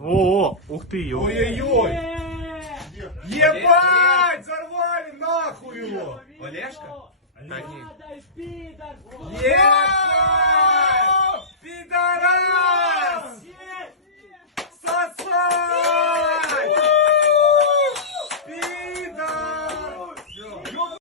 О, ух ты, ё. Ой-ой-ой. Ебать, взорвали нахуй его. Олежка? Да не. Ебать! Пидорас!